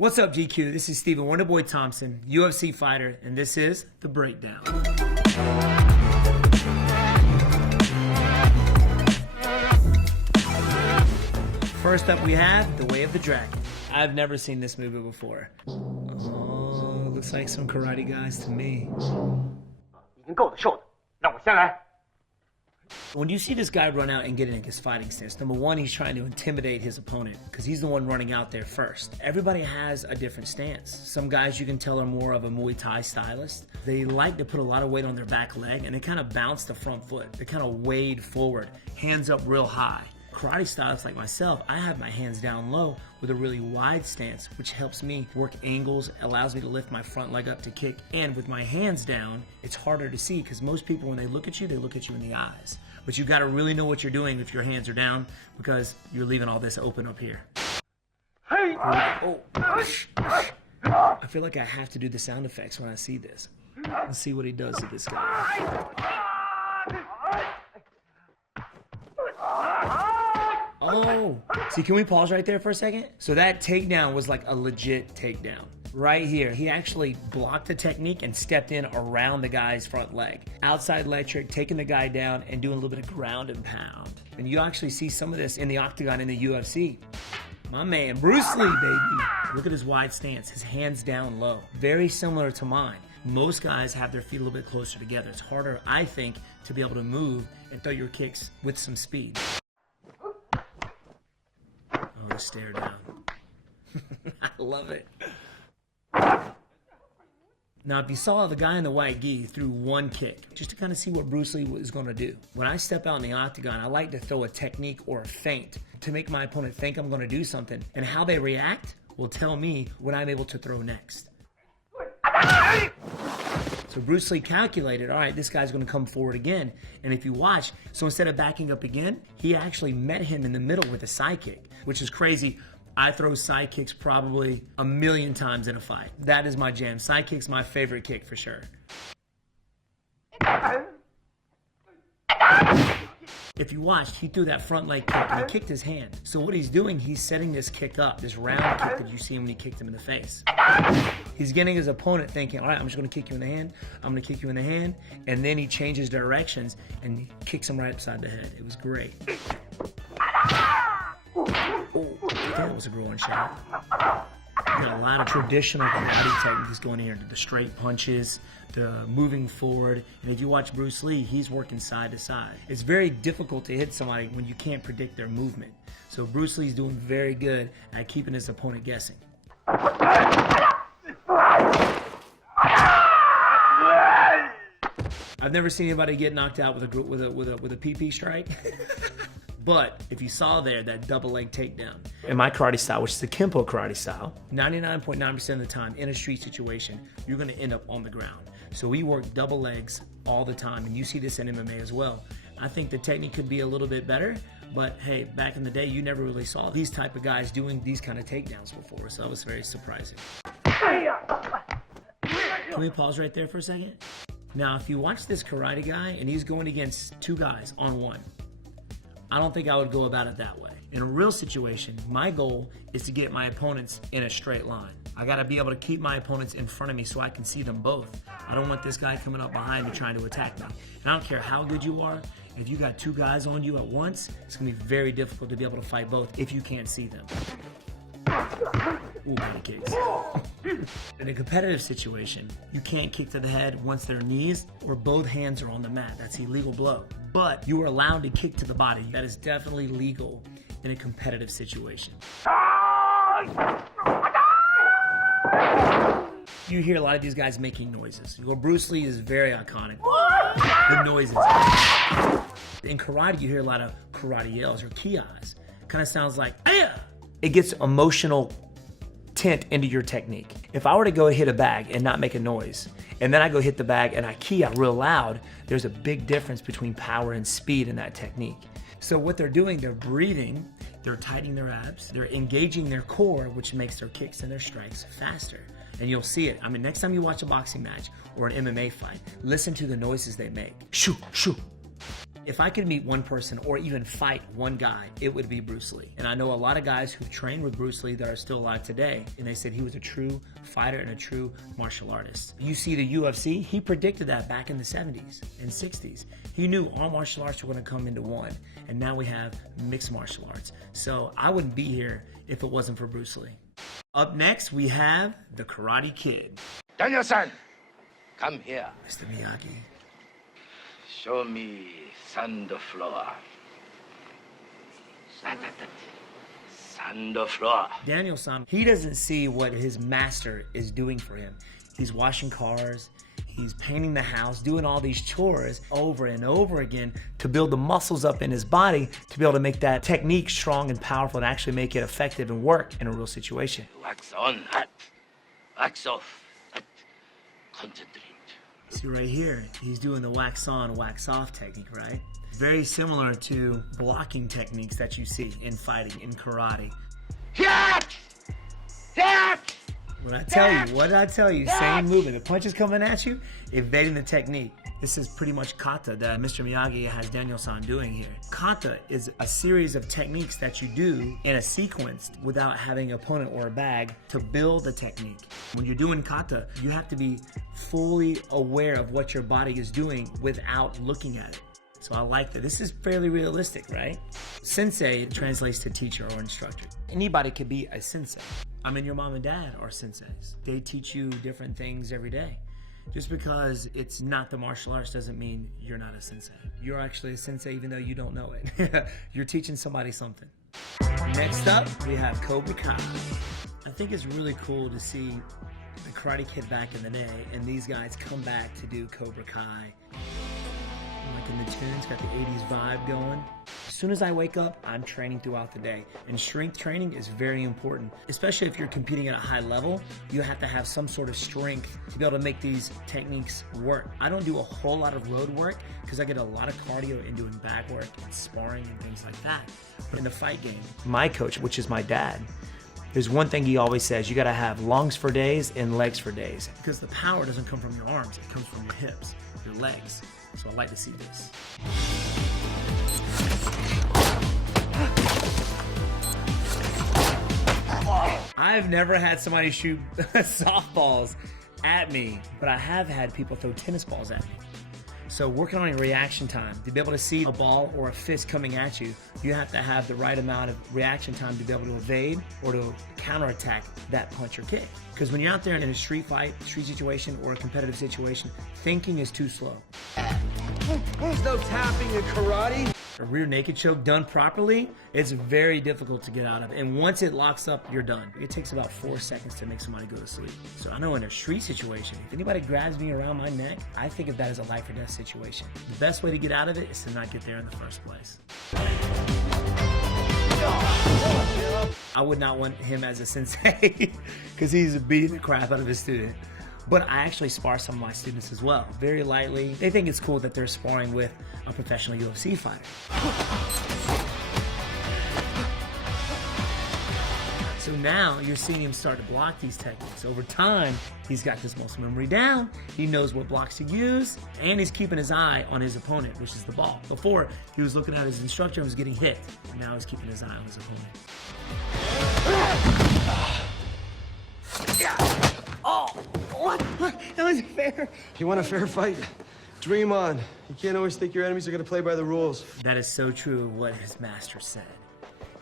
What's up, GQ? This is Stephen Wonderboy Thompson, UFC fighter, and this is The Breakdown. First up, we have The Way of the Dragon. I've never seen this movie before. Oh, looks like some karate guys to me. 已经够了，瘦的，让我先来。 When you see this guy run out and get in his fighting stance, number one, he's trying to intimidate his opponent because he's the one running out there first. Everybody has a different stance. Some guys you can tell are more of a Muay Thai stylist. They like to put a lot of weight on their back leg and they kind of bounce the front foot. They kind of wade forward, hands up real high. Karate stylists like myself, I have my hands down low with a really wide stance, which helps me work angles, allows me to lift my front leg up to kick. And with my hands down, it's harder to see because most people, when they look at you in the eyes. But you gotta really know what you're doing if your hands are down because you're leaving all this open up here. Hey! Oh. I feel like I have to do the sound effects when I see this. Let's see what he does to this guy. Oh, see, can we pause right there for a second? So that takedown was like a legit takedown. Right here, he actually blocked the technique and stepped in around the guy's front leg. Outside leg trick, taking the guy down and doing a little bit of ground and pound. And you actually see some of this in the octagon in the UFC. My man, Bruce Lee, baby. Look at his wide stance, his hands down low. Very similar to mine. Most guys have their feet a little bit closer together. It's harder, I think, to be able to move and throw your kicks with some speed. Oh, the stare down. I love it. Now, if you saw the guy in the white gi threw one kick, just to kind of see what Bruce Lee was going to do. When I step out in the octagon, I like to throw a technique or a feint to make my opponent think I'm going to do something. And how they react will tell me what I'm able to throw next. So Bruce Lee calculated, all right, this guy's going to come forward again. And if you watch, so instead of backing up again, he actually met him in the middle with a side kick, which is crazy. I throw side kicks probably 1,000,000 times in a fight. That is my jam. Side kick's my favorite kick for sure. If you watched, he threw that front leg kick and he kicked his hand. So what he's doing, he's setting this kick up, this round kick that you see when he kicked him in the face. He's getting his opponent thinking, all right, I'm just gonna kick you in the hand, I'm gonna kick you in the hand, and then he changes directions and he kicks him right upside the head. It was great. Oh, that was a groin shot. You got a lot of traditional karate techniques going here. The straight punches, the moving forward. And if you watch Bruce Lee, he's working side to side. It's very difficult to hit somebody when you can't predict their movement. So Bruce Lee's doing very good at keeping his opponent guessing. I've never seen anybody get knocked out with a PP strike. But if you saw there that double leg takedown, in my karate style, which is the Kempo karate style, 99.9% of the time in a street situation, you're gonna end up on the ground. So we work double legs all the time, and you see this in MMA as well. I think the technique could be a little bit better, but hey, back in the day, you never really saw these type of guys doing these kind of takedowns before, so that was very surprising. Can we pause right there for a second? Now, if you watch this karate guy, and he's going against two guys on one, I don't think I would go about it that way. In a real situation, my goal is to get my opponents in a straight line. I gotta be able to keep my opponents in front of me so I can see them both. I don't want this guy coming up behind me trying to attack me. And I don't care how good you are, if you got two guys on you at once, it's gonna be very difficult to be able to fight both if you can't see them. Ooh, body kicks. In a competitive situation, you can't kick to the head once their knees or both hands are on the mat. That's an illegal blow. But you are allowed to kick to the body. That is definitely legal in a competitive situation. You hear a lot of these guys making noises. Well, Bruce Lee is very iconic. The noises. In karate, you hear a lot of karate yells or ki-eyes. Kind of sounds like, "Aya!" It gets emotional tint into your technique. If I were to go hit a bag and not make a noise, and then I go hit the bag and I key out real loud, there's a big difference between power and speed in that technique. So what they're doing, they're breathing, they're tightening their abs, they're engaging their core, which makes their kicks and their strikes faster. And you'll see it. I mean, next time you watch a boxing match or an MMA fight, listen to the noises they make. Shoo, shoo. If I could meet one person or even fight one guy, it would be Bruce Lee. And I know a lot of guys who've trained with Bruce Lee that are still alive today, and they said he was a true fighter and a true martial artist. You see the UFC, he predicted that back in the 70s and 60s. He knew all martial arts were gonna come into one, and now we have mixed martial arts. So I wouldn't be here if it wasn't for Bruce Lee. Up next, we have the Karate Kid. Daniel-san, come here. Mr. Miyagi. Show me sand floor. Sand floor. Daniel-san, he doesn't see what his master is doing for him. He's washing cars, he's painting the house, doing all these chores over and over again to build the muscles up in his body to be able to make that technique strong and powerful and actually make it effective and work in a real situation. Wax on, hot. Wax off, hot. Concentrate. See right here, he's doing the wax on, wax off technique, right? Very similar to blocking techniques that you see in fighting, in karate. What did I tell you? Same movement. The punch is coming at you, evading the technique. This is pretty much kata that Mr. Miyagi has Daniel-san doing here. Kata is a series of techniques that you do in a sequence without having an opponent or a bag to build the technique. When you're doing kata, you have to be fully aware of what your body is doing without looking at it. So I like that. This is fairly realistic, right? Sensei translates to teacher or instructor. Anybody could be a sensei. I mean, your mom and dad are senseis. They teach you different things every day. Just because it's not the martial arts doesn't mean you're not a sensei. You're actually a sensei even though you don't know it. You're teaching somebody something. Next up, we have Cobra Kai. I think it's really cool to see the Karate Kid back in the day and these guys come back to do Cobra Kai. Like in the tunes, got the 80s vibe going. As soon as I wake up, I'm training throughout the day. And strength training is very important. Especially if you're competing at a high level, you have to have some sort of strength to be able to make these techniques work. I don't do a whole lot of road work because I get a lot of cardio in doing back work and sparring and things like that. But in the fight game, my coach, which is my dad, there's one thing he always says, you gotta have lungs for days and legs for days. Because the power doesn't come from your arms, it comes from your hips, your legs. So I'd like to see this. I've never had somebody shoot softballs at me, but I have had people throw tennis balls at me. So working on your reaction time, to be able to see a ball or a fist coming at you, you have to have the right amount of reaction time to be able to evade or to counterattack that punch or kick. Because when you're out there in a street fight, street situation, or a competitive situation, thinking is too slow. There's no tapping in karate. A rear naked choke done properly, it's very difficult to get out of. And once it locks up, you're done. It takes about 4 seconds to make somebody go to sleep. So I know in a street situation, if anybody grabs me around my neck, I think of that as a life or death situation. The best way to get out of it is to not get there in the first place. I would not want him as a sensei because he's beating the crap out of his student. But I actually spar some of my students as well, very lightly. They think it's cool that they're sparring with a professional UFC fighter. So now you're seeing him start to block these techniques. Over time, he's got this muscle memory down, he knows what blocks to use, and he's keeping his eye on his opponent, which is the ball. Before, he was looking at his instructor and was getting hit. And now he's keeping his eye on his opponent. Oh, what? That wasn't fair. You want a fair fight? Dream on. You can't always think your enemies are going to play by the rules. That is so true of what his master said.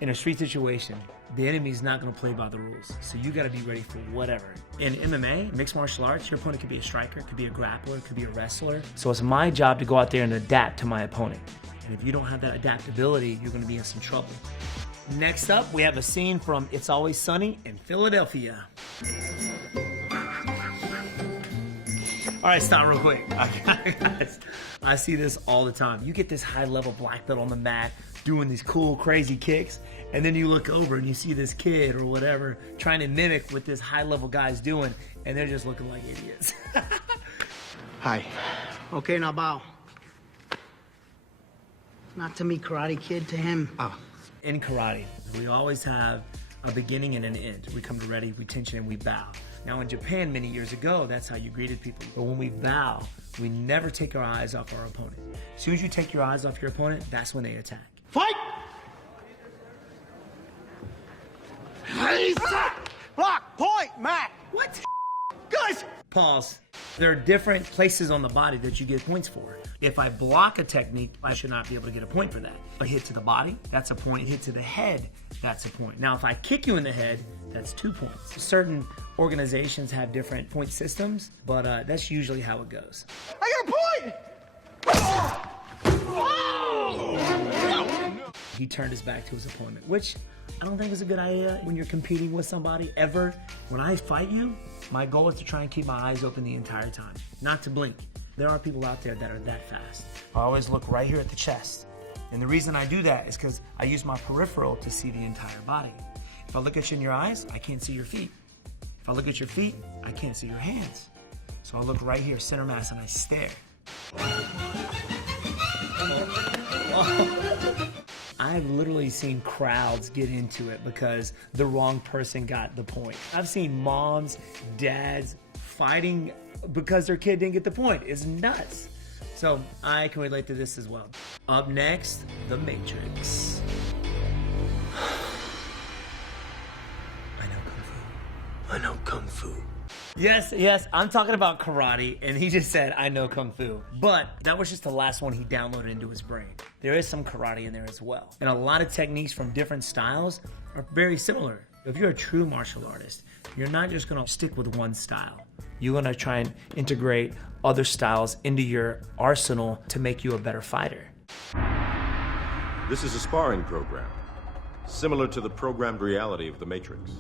In a street situation, the enemy's not going to play by the rules, so you got to be ready for whatever. In MMA, mixed martial arts, your opponent could be a striker, could be a grappler, could be a wrestler. So it's my job to go out there and adapt to my opponent. And if you don't have that adaptability, you're going to be in some trouble. Next up, we have a scene from It's Always Sunny in Philadelphia. All right, stop real quick. I see this all the time. You get this high-level black belt on the mat doing these cool, crazy kicks, and then you look over and you see this kid or whatever trying to mimic what this high-level guy's doing, and they're just looking like idiots. Hi. Okay, now bow. Not to me, Karate Kid, to him. Oh. In karate, we always have a beginning and an end. We come to ready, we tension, and we bow. Now in Japan many years ago, that's how you greeted people. But when we bow, we never take our eyes off our opponent. As soon as you take your eyes off your opponent, that's when they attack. Fight! Block, point, Matt. What? Guys! Pause. There are different places on the body that you get points for. If I block a technique, I should not be able to get a point for that. A hit to the body, that's a point. A hit to the head, that's a point. Now, if I kick you in the head, that's 2 points. Certain organizations have different point systems, but that's usually how it goes. I got a point! He turned his back to his opponent, which I don't think is a good idea when you're competing with somebody ever. When I fight you, my goal is to try and keep my eyes open the entire time, not to blink. There are people out there that are that fast. I always look right here at the chest. And the reason I do that is because I use my peripheral to see the entire body. If I look at you in your eyes, I can't see your feet. If I look at your feet, I can't see your hands. So I look right here, center mass, and I stare. I've literally seen crowds get into it because the wrong person got the point. I've seen moms, dads fighting because their kid didn't get the point. It's nuts. So I can relate to this as well. Up next, The Matrix. I know Kung Fu. Yes, I'm talking about karate, and he just said, I know Kung Fu. But that was just the last one he downloaded into his brain. There is some karate in there as well. And a lot of techniques from different styles are very similar. If you're a true martial artist, you're not just gonna stick with one style. You're gonna try and integrate other styles into your arsenal to make you a better fighter. This is a sparring program, similar to the programmed reality of The Matrix.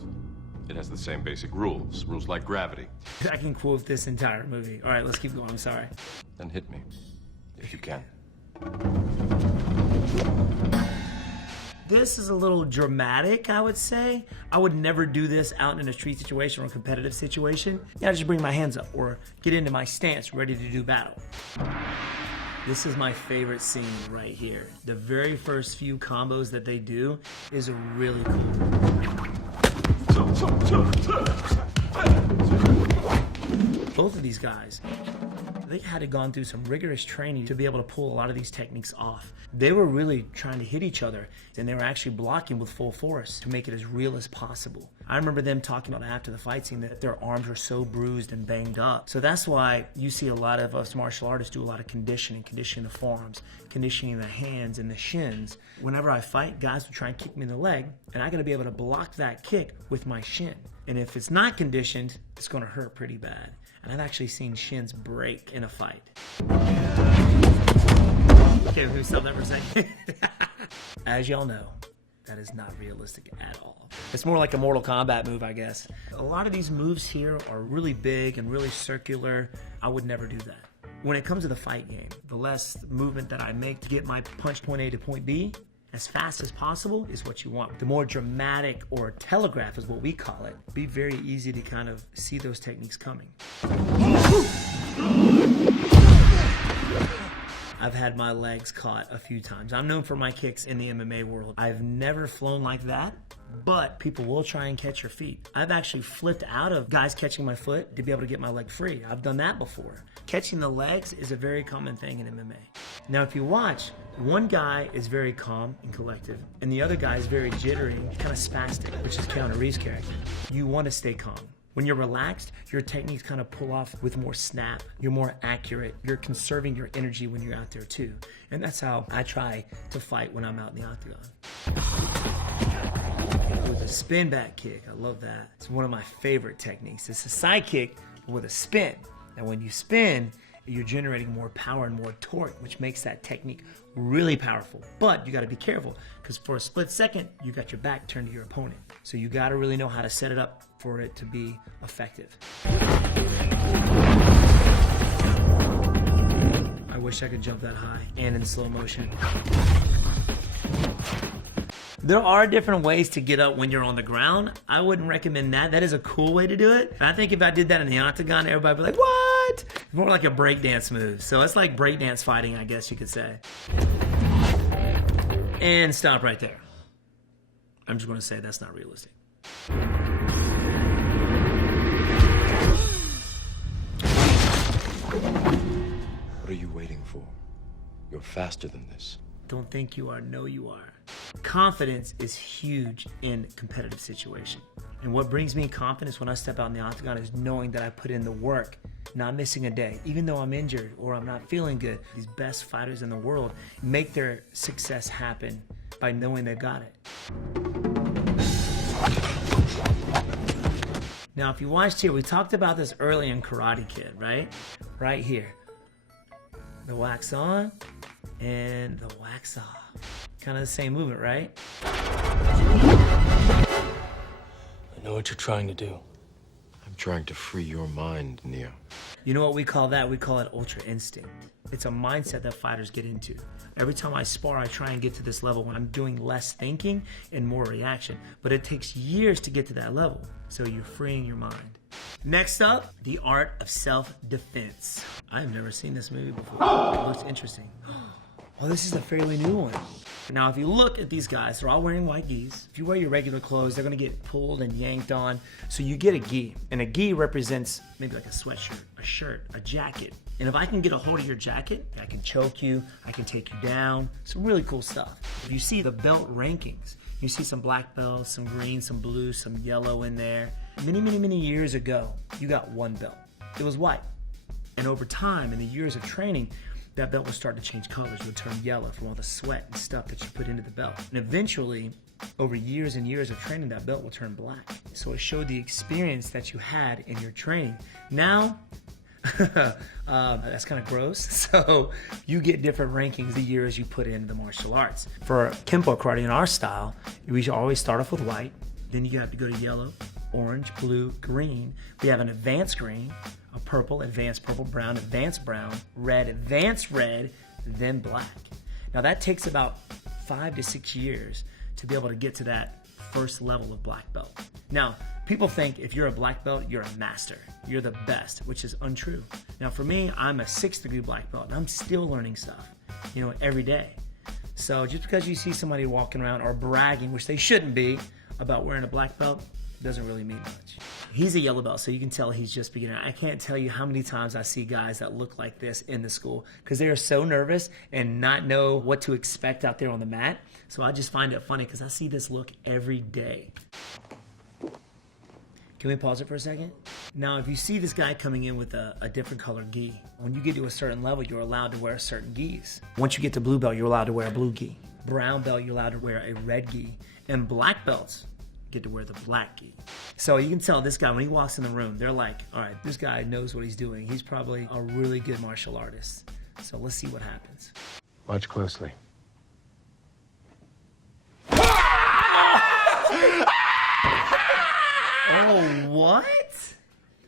It has the same basic rules like gravity. I can quote this entire movie. All right, let's keep going, I'm sorry. Then hit me, if you can. This is a little dramatic, I would say. I would never do this out in a street situation or a competitive situation. Yeah, I just bring my hands up or get into my stance, ready to do battle. This is my favorite scene right here. The very first few combos that they do is really cool. Both of these guys, they had gone through some rigorous training to be able to pull a lot of these techniques off. They were really trying to hit each other, and they were actually blocking with full force to make it as real as possible. I remember them talking about after the fight scene that their arms were so bruised and banged up. So that's why you see a lot of us martial artists do a lot of conditioning the forearms, conditioning the hands and the shins. Whenever I fight, guys will try and kick me in the leg, and I gotta be able to block that kick with my shin. And if it's not conditioned, it's gonna hurt pretty bad. And I've actually seen shins break in a fight. Okay, let me stop that for a second. As y'all know, that is not realistic at all. It's more like a Mortal Kombat move, I guess. A lot of these moves here are really big and really circular. I would never do that. When it comes to the fight game, the less movement that I make to get my punch point A to point B as fast as possible is what you want. The more dramatic, or telegraph is what we call it, be very easy to kind of see those techniques coming. I've had my legs caught a few times. I'm known for my kicks in the MMA world. I've never flown like that, but people will try and catch your feet. I've actually flipped out of guys catching my foot to be able to get my leg free. I've done that before. Catching the legs is a very common thing in MMA. Now, if you watch, one guy is very calm and collective, and the other guy is very jittery, kind of spastic, which is Keanu Reeves' character. You want to stay calm. When you're relaxed, your techniques kind of pull off with more snap. You're more accurate. You're conserving your energy when you're out there too. And that's how I try to fight when I'm out in the octagon. With a spin back kick, I love that. It's one of my favorite techniques. It's a side kick with a spin. And when you spin, you're generating more power and more torque, which makes that technique really powerful. But you gotta be careful, because for a split second, you got your back turned to your opponent. So you gotta really know how to set it up for it to be effective. I wish I could jump that high and in slow motion. There are different ways to get up when you're on the ground. I wouldn't recommend that. That is a cool way to do it. And I think if I did that in the octagon, everybody would be like, what? It's more like a breakdance move. So it's like breakdance fighting, I guess you could say. And stop right there. I'm just gonna say that's not realistic. faster than this. Don't think you are, know you are. Confidence is huge in competitive situation. And what brings me confidence when I step out in the octagon is knowing that I put in the work, not missing a day. Even though I'm injured or I'm not feeling good, these best fighters in the world make their success happen by knowing they've got it. Now, if you watched here, we talked about this early in Karate Kid, right? Right here. The wax on and the wax off. Kind of the same movement, right? I know what you're trying to do. I'm trying to free your mind, Neo. You know what we call that? We call it ultra instinct. It's a mindset that fighters get into. Every time I spar, I try and get to this level when I'm doing less thinking and more reaction. But it takes years to get to that level. So you're freeing your mind. Next up, the art of self-defense. I've never seen this movie before. It looks interesting. Oh, this is a fairly new one. Now, if you look at these guys, they're all wearing white gis. If you wear your regular clothes, they're gonna get pulled and yanked on. So you get a gi, and a gi represents maybe like a sweatshirt, a shirt, a jacket. And if I can get a hold of your jacket, I can choke you, I can take you down. Some really cool stuff. If you see the belt rankings, you see some black belts, some green, some blue, some yellow in there. Many years ago, you got one belt. It was white. And over time, in the years of training, that belt would start to change colors, would turn yellow from all the sweat and stuff that you put into the belt. And eventually, over years and years of training, that belt will turn black. So it showed the experience that you had in your training. Now, that's kind of gross. So you get different rankings the years you put in the martial arts. For Kempo karate in our style, we should always start off with white. Then you have to go to yellow, orange, blue, green. We have an advanced green, a purple, advanced purple, brown, advanced brown, red, advanced red, then black. Now that takes about 5 to 6 years to be able to get to that first level of black belt. Now, people think if you're a black belt, you're a master. You're the best, which is untrue. Now for me, I'm a 6th degree black belt and I'm still learning stuff, every day. So just because you see somebody walking around or bragging, which they shouldn't be, about wearing a black belt, doesn't really mean much. He's a yellow belt, so you can tell he's just beginner. I can't tell you how many times I see guys that look like this in the school because they are so nervous and not know what to expect out there on the mat. So I just find it funny because I see this look every day. Can we pause it for a second? Now, if you see this guy coming in with a different color gi, when you get to a certain level, you're allowed to wear certain gis. Once you get to blue belt, you're allowed to wear a blue gi. Brown belt, you're allowed to wear a red gi. And black belts get to wear the black gi. So you can tell this guy, when he walks in the room, they're like, all right, this guy knows what he's doing. He's probably a really good martial artist. So let's see what happens. Watch closely. Oh, what?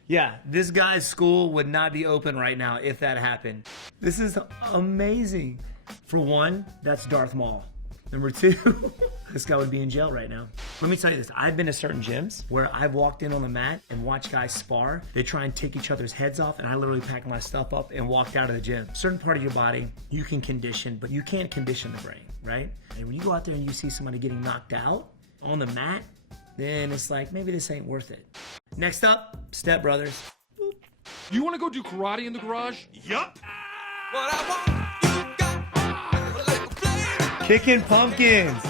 Yeah, this guy's school would not be open right now if that happened. This is amazing. For one, that's Darth Maul. Number 2, this guy would be in jail right now. Let me tell you this, I've been to certain gyms where I've walked in on the mat and watched guys spar. They try and take each other's heads off and I literally pack my stuff up and walked out of the gym. Certain part of your body you can condition, but you can't condition the brain, right? And when you go out there and you see somebody getting knocked out on the mat, then it's like, maybe this ain't worth it. Next up, Step Brothers. You want to go do karate in the garage? Yup. Kicking pumpkins.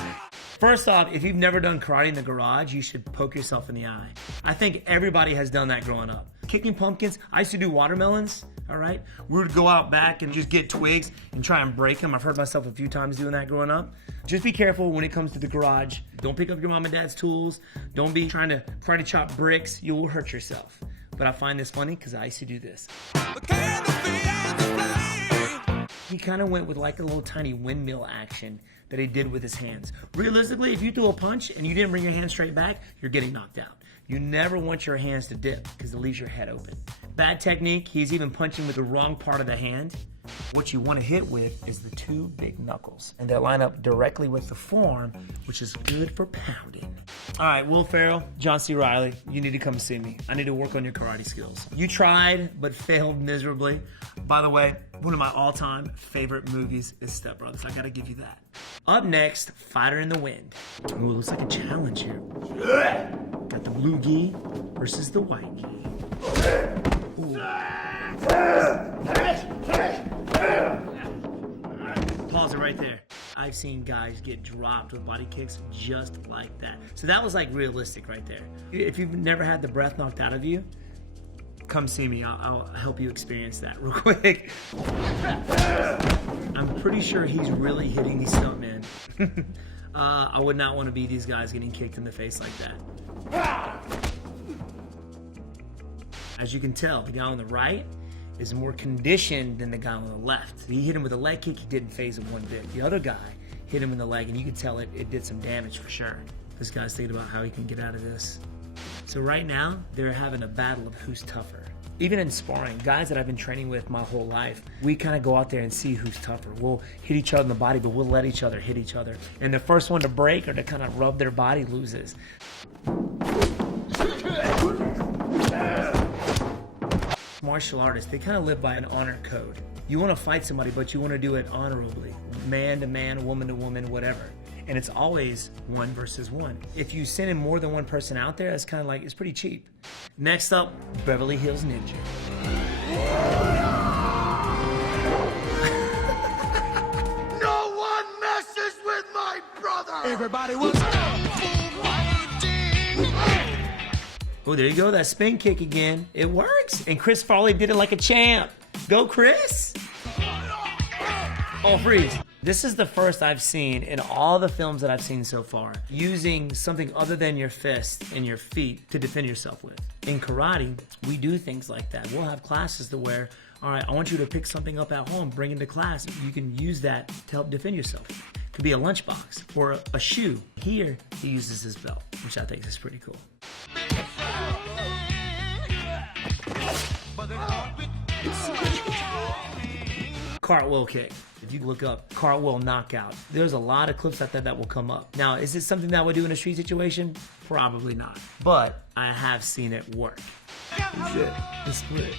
First off, if you've never done karate in the garage, you should poke yourself in the eye. I think everybody has done that growing up. Kicking pumpkins, I used to do watermelons, all right? We would go out back and just get twigs and try and break them. I've heard myself a few times doing that growing up. Just be careful when it comes to the garage. Don't pick up your mom and dad's tools. Don't be trying to karate chop bricks. You will hurt yourself. But I find this funny because I used to do this. He kind of went with like a little tiny windmill action that he did with his hands. Realistically, if you threw a punch and you didn't bring your hand straight back, you're getting knocked out. You never want your hands to dip because it leaves your head open. Bad technique, he's even punching with the wrong part of the hand. What you want to hit with is the 2 big knuckles. And they line up directly with the forearm, which is good for pounding. All right, Will Ferrell, John C. Reilly, you need to come see me. I need to work on your karate skills. You tried, but failed miserably. By the way, one of my all-time favorite movies is Step Brothers. I gotta give you that. Up next, Fighter in the Wind. Ooh, looks like a challenge here. Got the blue gi versus the white gi. Ooh. right there. I've seen guys get dropped with body kicks just like that. So that was like realistic right there. If you've never had the breath knocked out of you, come see me. I'll help you experience that real quick. I'm pretty sure he's really hitting these stuntmen. I would not want to be these guys getting kicked in the face like that. As you can tell, the guy on the right is more conditioned than the guy on the left. He hit him with a leg kick, he didn't phase him one bit. The other guy hit him in the leg, and you could tell it did some damage for sure. This guy's thinking about how he can get out of this. So right now, they're having a battle of who's tougher. Even in sparring, guys that I've been training with my whole life, we kind of go out there and see who's tougher. We'll hit each other in the body, but we'll let each other hit each other. And the first one to break or to kind of rub their body loses. Martial artists, they kind of live by an honor code. You want to fight somebody, but you want to do it honorably. Man to man, woman to woman, whatever. And it's always 1 versus 1. If you send in more than one person out there, that's kind of like, it's pretty cheap. Next up, Beverly Hills Ninja. No one messes with my brother! Everybody was Oh, there you go, that spin kick again. It works. And Chris Farley did it like a champ. Go, Chris! Oh, freeze. This is the first I've seen in all the films that I've seen so far, using something other than your fist and your feet to defend yourself with. In karate, we do things like that. We'll have classes to where, all right, I want you to pick something up at home, bring it to class. You can use that to help defend yourself. It could be a lunchbox or a shoe. Here, he uses his belt, which I think is pretty cool. Cartwheel kick. If you look up cartwheel knockout, there's a lot of clips like that will come up. Now, is this something that I would do in a street situation? Probably not. But I have seen it work. That's it. The split.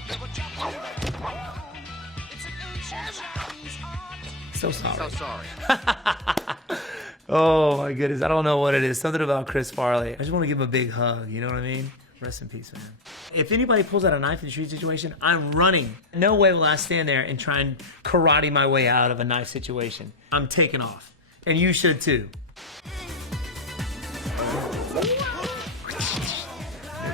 So sorry. So sorry. Oh my goodness. I don't know what it is. Something about Chris Farley. I just want to give him a big hug. You know what I mean? Rest in peace, man. If anybody pulls out a knife in the street situation, I'm running. No way will I stand there and try and karate my way out of a knife situation. I'm taking off. And you should too. They're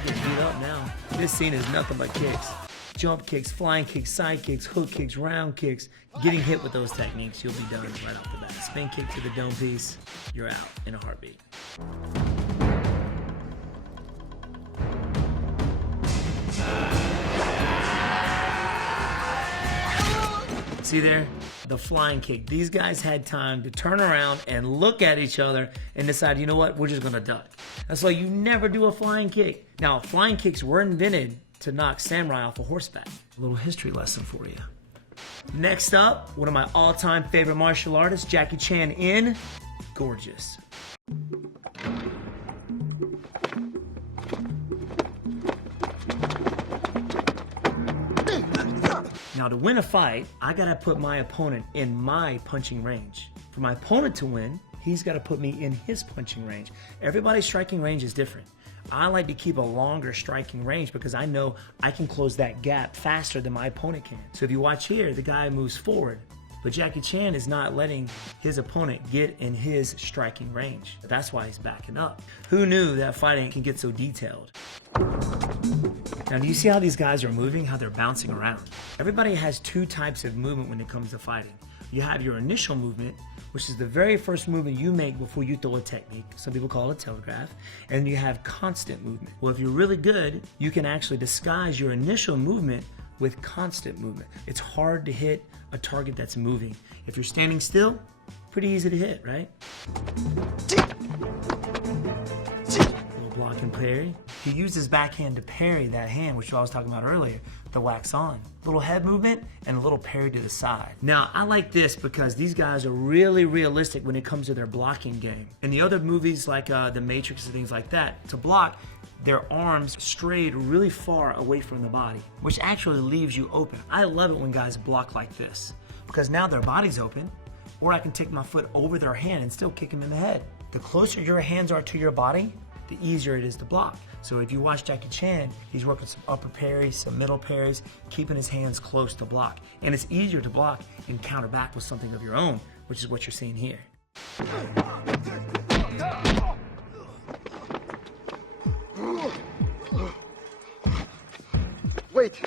getting beat up now. This scene is nothing but kicks. Jump kicks, flying kicks, side kicks, hook kicks, round kicks. Getting hit with those techniques, you'll be done right off the bat. Spin kick to the dome piece, you're out in a heartbeat. See there? The flying kick. These guys had time to turn around and look at each other and decide, you know what, we're just gonna duck. That's why you never do a flying kick. Now, flying kicks were invented to knock samurai off a horseback. A little history lesson for you. Next up, one of my all-time favorite martial artists, Jackie Chan in Gorgeous. Now, to win a fight, I gotta put my opponent in my punching range. For my opponent to win, he's gotta put me in his punching range. Everybody's striking range is different. I like to keep a longer striking range because I know I can close that gap faster than my opponent can. So if you watch here, the guy moves forward, but Jackie Chan is not letting his opponent get in his striking range. That's why he's backing up. Who knew that fighting can get so detailed? Now, do you see how these guys are moving, how they're bouncing around? Everybody has two types of movement when it comes to fighting. You have your initial movement, which is the very first movement you make before you throw a technique. Some people call it a telegraph. And you have constant movement. Well, if you're really good, you can actually disguise your initial movement with constant movement. It's hard to hit a target that's moving. If you're standing still, pretty easy to hit, right? Little block and parry. He used his backhand to parry that hand, which I was talking about earlier, the wax on. Little head movement and a little parry to the side. Now, I like this because these guys are really realistic when it comes to their blocking game. In the other movies like The Matrix and things like that, to block, their arms strayed really far away from the body, which actually leaves you open. I love it when guys block like this because now their body's open, or I can take my foot over their hand and still kick them in the head. The closer your hands are to your body, the easier it is to block. So if you watch Jackie Chan, he's working some upper parries, some middle parries, keeping his hands close to block. And it's easier to block and counter back with something of your own which is what you're seeing here. Wait.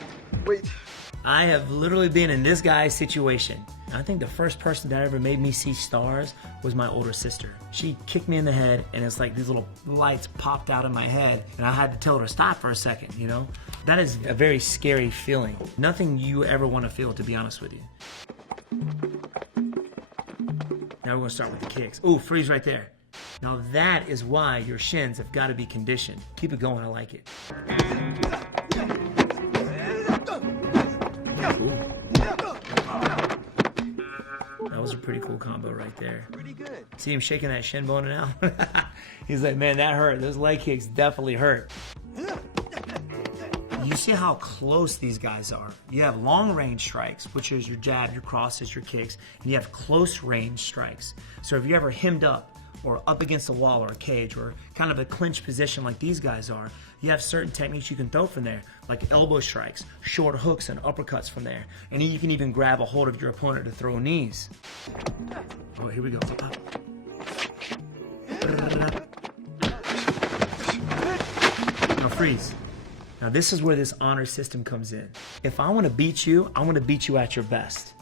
I have literally been in this guy's situation. I think the first person that ever made me see stars was my older sister. She kicked me in the head, and it's like these little lights popped out of my head, and I had to tell her to stop for a second, you know? That is a very scary feeling. Nothing you ever want to feel, to be honest with you. Now we're gonna start with the kicks. Ooh, freeze right there. Now that is why your shins have got to be conditioned. Keep it going, I like it. Ooh. That was a pretty cool combo right there. Pretty good. See him shaking that shin bone now? He's like, man, that hurt. Those leg kicks definitely hurt. You see how close these guys are. You have long range strikes, which is your jab, your crosses, your kicks, and you have close range strikes. So if you're ever hemmed up or up against a wall or a cage or kind of a clinch position like these guys are, you have certain techniques you can throw from there, like elbow strikes, short hooks, and uppercuts from there. And you can even grab a hold of your opponent to throw knees. Oh, here we go. Now freeze. Now this is where this honor system comes in. If I want to beat you, I want to beat you at your best.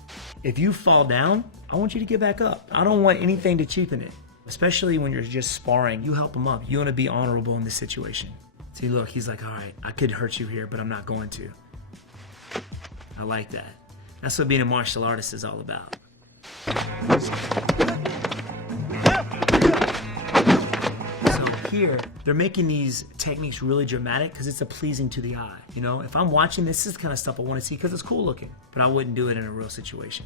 If you fall down, I want you to get back up. I don't want anything to cheapen it. Especially when you're just sparring, you help him up. You want to be honorable in this situation. See, look, he's like, all right, I could hurt you here, but I'm not going to. I like that. That's what being a martial artist is all about. So here, they're making these techniques really dramatic because it's pleasing to the eye. You know, if I'm watching this is the kind of stuff I want to see because it's cool looking, but I wouldn't do it in a real situation.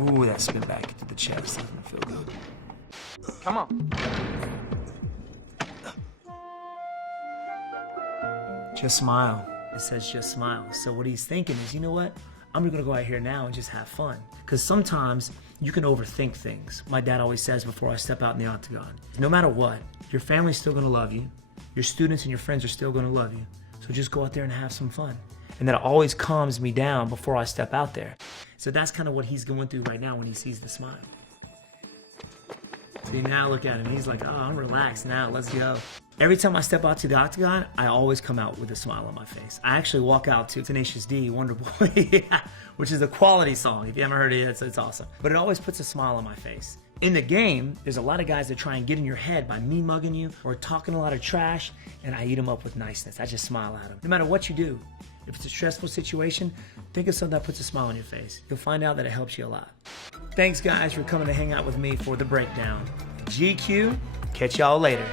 Ooh, that spin back into the chest doesn't feel good. Come on. Just smile. It says just smile. So what he's thinking is, you know what? I'm gonna go out here now and just have fun. Because sometimes you can overthink things. My dad always says before I step out in the octagon, no matter what, your family's still gonna love you. Your students and your friends are still gonna love you. So just go out there and have some fun. And that always calms me down before I step out there. So that's kind of what he's going through right now when he sees the smile. See, now look at him. He's like, oh, I'm relaxed now. Let's go. Every time I step out to the octagon, I always come out with a smile on my face. I actually walk out to Tenacious D, Wonder Boy, which is a quality song. If you haven't heard it, it's awesome. But it always puts a smile on my face. In the game, there's a lot of guys that try and get in your head by me mugging you or talking a lot of trash, and I eat them up with niceness. I just smile at them. No matter what you do, if it's a stressful situation, think of something that puts a smile on your face. You'll find out that it helps you a lot. Thanks, guys, for coming to hang out with me for the breakdown. GQ, catch y'all later.